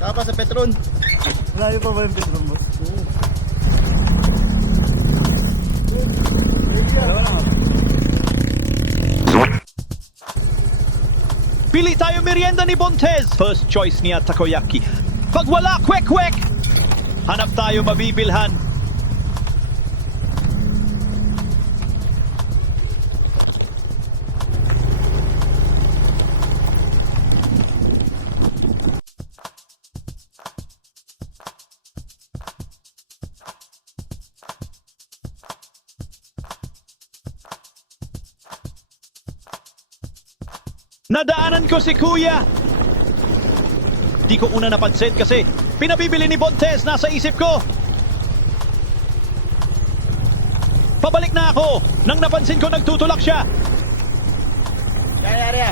Saka pa sa Petron. Malayo pa ba yung Petron, boss? Oo. Pili tayo merienda ni Bontes. First choice niya takoyaki. Pag wala, kwek-kwek. Hanap tayo mabibilhan. Nadaanan ko si Kuya. Di ko una napansin kasi pinabibili ni Bontes nasa isip ko. Pabalik na ako nang napansin ko nagtutulak siya. Yari.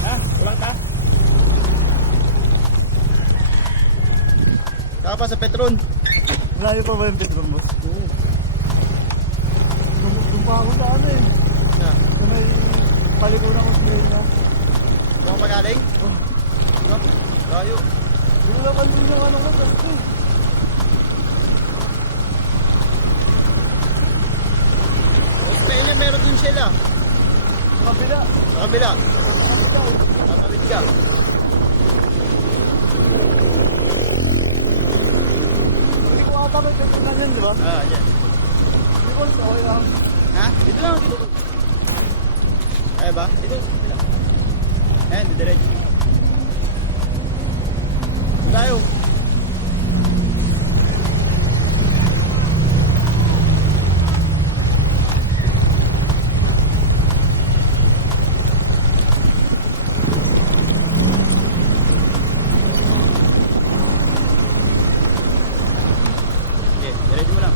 Ha? Ulang ka? Saka pa sa Petron. Malayo pa ba yung Petron, boss? Oo. Tumpa ako sa ano eh. Na. Sa may palikuran ko sa na. Saan ka magaling? Oh. No? Layo. Hindi ko napansin yung ano ko. Tapos eh. Sa inyo meron din sila. Sa kabila. Sa kabila. Kapit ka. Hindi ko ata may Petron na yan, di ba? Ah, yan. Hindi ko, okay lang. Ha? Dito lang, dito. Kaya ba? Dito. Ayan, diretso. Tayo. Okay, diretso mo lang.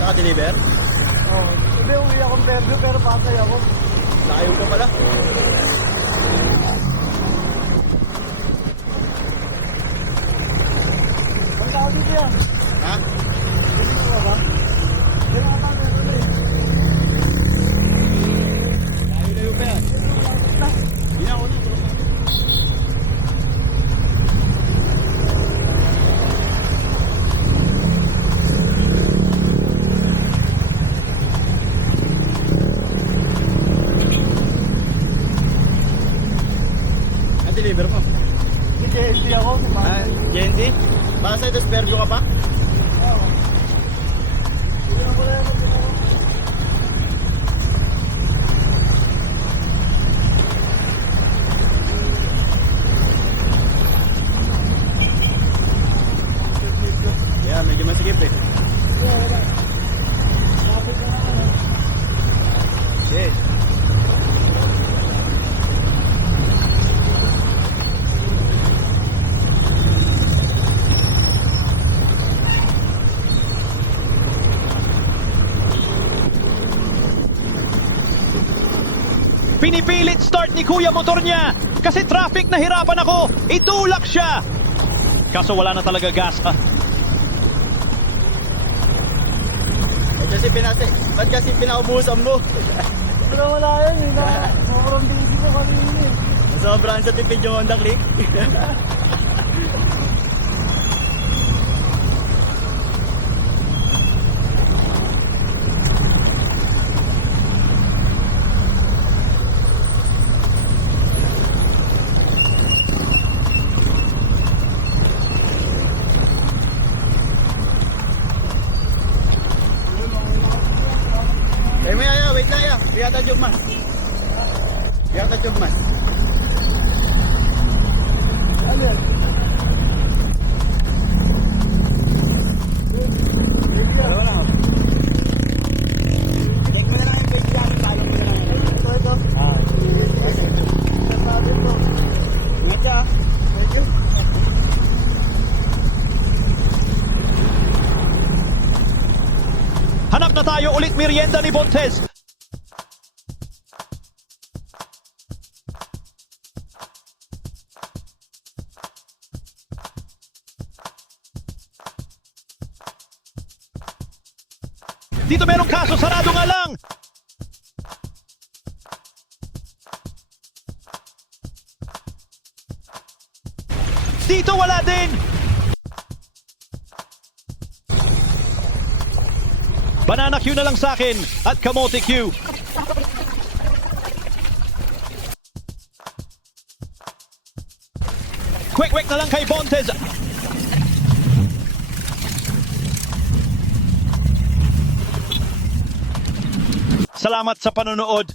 Naka-deliver? Oo. Hindi, uwi akong Perdo pero patay ako. Layo pa pala. Ang tawag dito yan. Ha? Hindi ko ba? Hindi ko ata meron eh. Layo pa yan. Hindi na ako na. Deliver mo. Hindi JLT ako. Ah, JNT? Baka sa'yo, tapos Pergo ka pa? Oo. Hindi na pala yung Yeah, medyo masigip eh. Lapit na naman eh. Yes. Pinipilit start ni Kuya motor niya kasi traffic na hirapan ako. Itulak siya. Kaso wala na talaga gas. Ba't kasi pinaubusan mo? Pero wala yan eh. Sobrang busy ko kanina eh. Sobrang sa tipid yung Honda Click. Wait lang ya. Biar tajuk man. Biar tajuk man. Ano yan? Dalawa lang. Ito. Sabi ko. Ingat ka. Hanap na tayo ulit merienda ni Bontes. Dito merong kaso, sarado nga lang. Dito wala din. Banana Q na lang sa akin at Kamote Q. Quick na lang kay Bontes. Salamat sa panonood.